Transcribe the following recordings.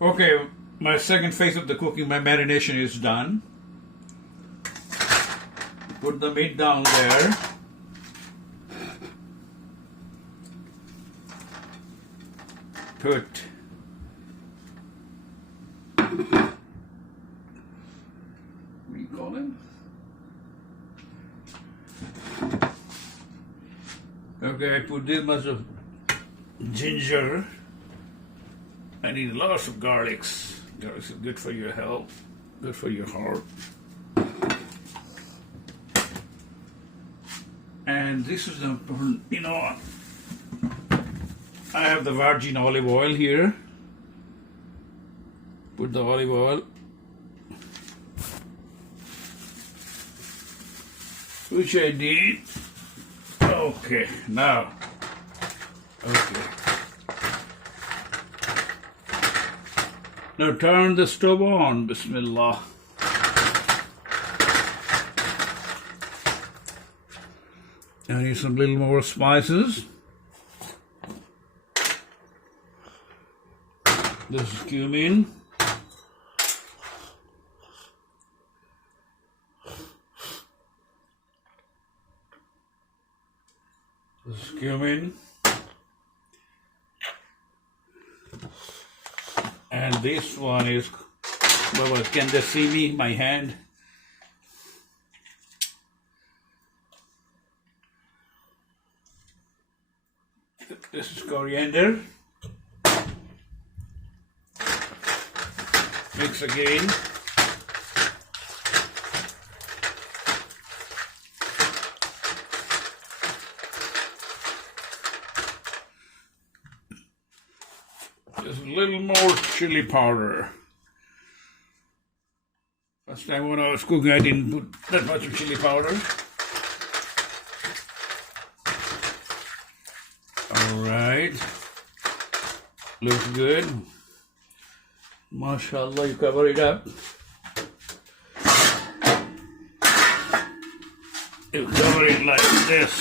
Okay, my second phase of the cooking, my marination is done. Put the meat down there. Put what do you call it? Okay, I put this much of ginger. I need lots of garlics. Garlic is good for your health, good for your heart. And this is the important, I have the virgin olive oil here. Put the olive oil. Which I did. Okay, now. Okay. Now turn the stove on, Bismillah. I need some little more spices. This is cumin. This is cumin. And this one is, Baba, can they see me, my hand? This is coriander. Mix again. Just a little more chili powder. First time when I was cooking, I didn't put that much of chili powder. All right. Looks good. MashaAllah, you cover it up. You cover it like this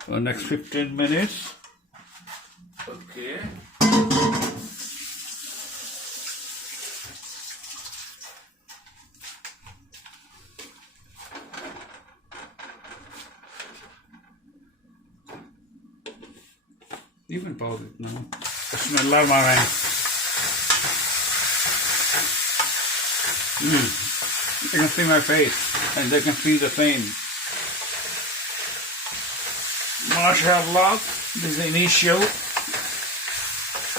for the next 15 minutes. Okay. You can pause it now. Bismillah ar-Rahman. They can see my face and they can see the same. MashaAllah, this is the initial.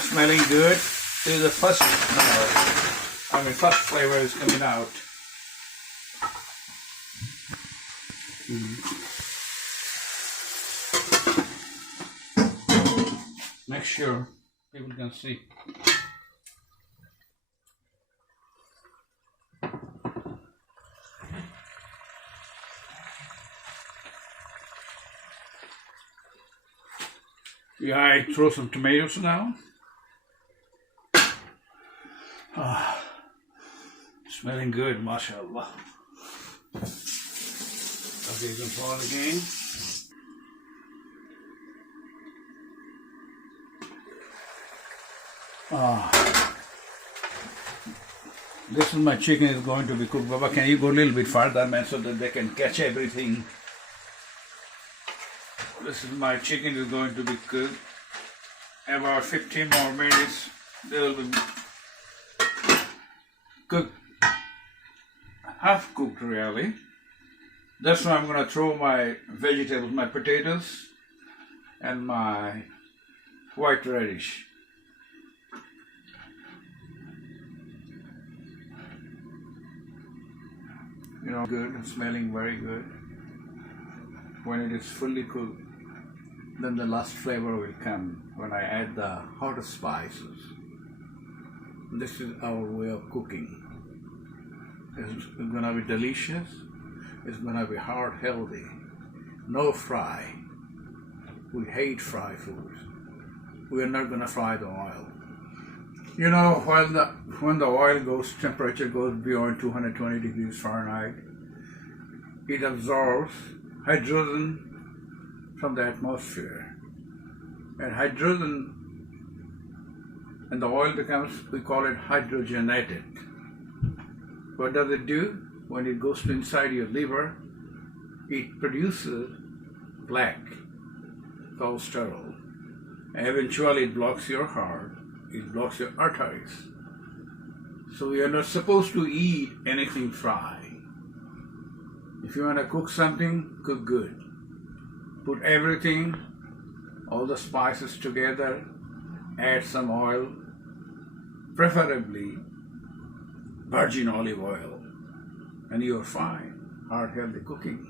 Smelling good. This is the first first flavor is coming out. Make sure people can see. Yeah, I throw some tomatoes now. Smelling good, MashaAllah. Okay, you can pause again. This is my chicken is going to be cooked. Baba, can you go a little bit further, man, so that they can catch everything? This is my chicken is going to be cooked. About 15 more minutes, they will be cooked. Half cooked, really. That's why I'm going to throw my vegetables, my potatoes, and my white radish. Good, smelling very good. When it is fully cooked, then the last flavor will come when I add the hot spices. This is our way of cooking. It's gonna be delicious. It's gonna be heart healthy. No fry. We hate fried foods. We are not gonna fry the oil. When the oil temperature goes beyond 220 degrees Fahrenheit, it absorbs hydrogen from the atmosphere. And hydrogen and the oil becomes, we call it hydrogenated. What does it do? When it goes to inside your liver, it produces black cholesterol. Eventually it blocks your heart, it blocks your arteries. So we are not supposed to eat anything fried. If you want to cook something, cook good. Put everything, all the spices together, add some oil, preferably virgin olive oil, and you're fine. Heart healthy cooking.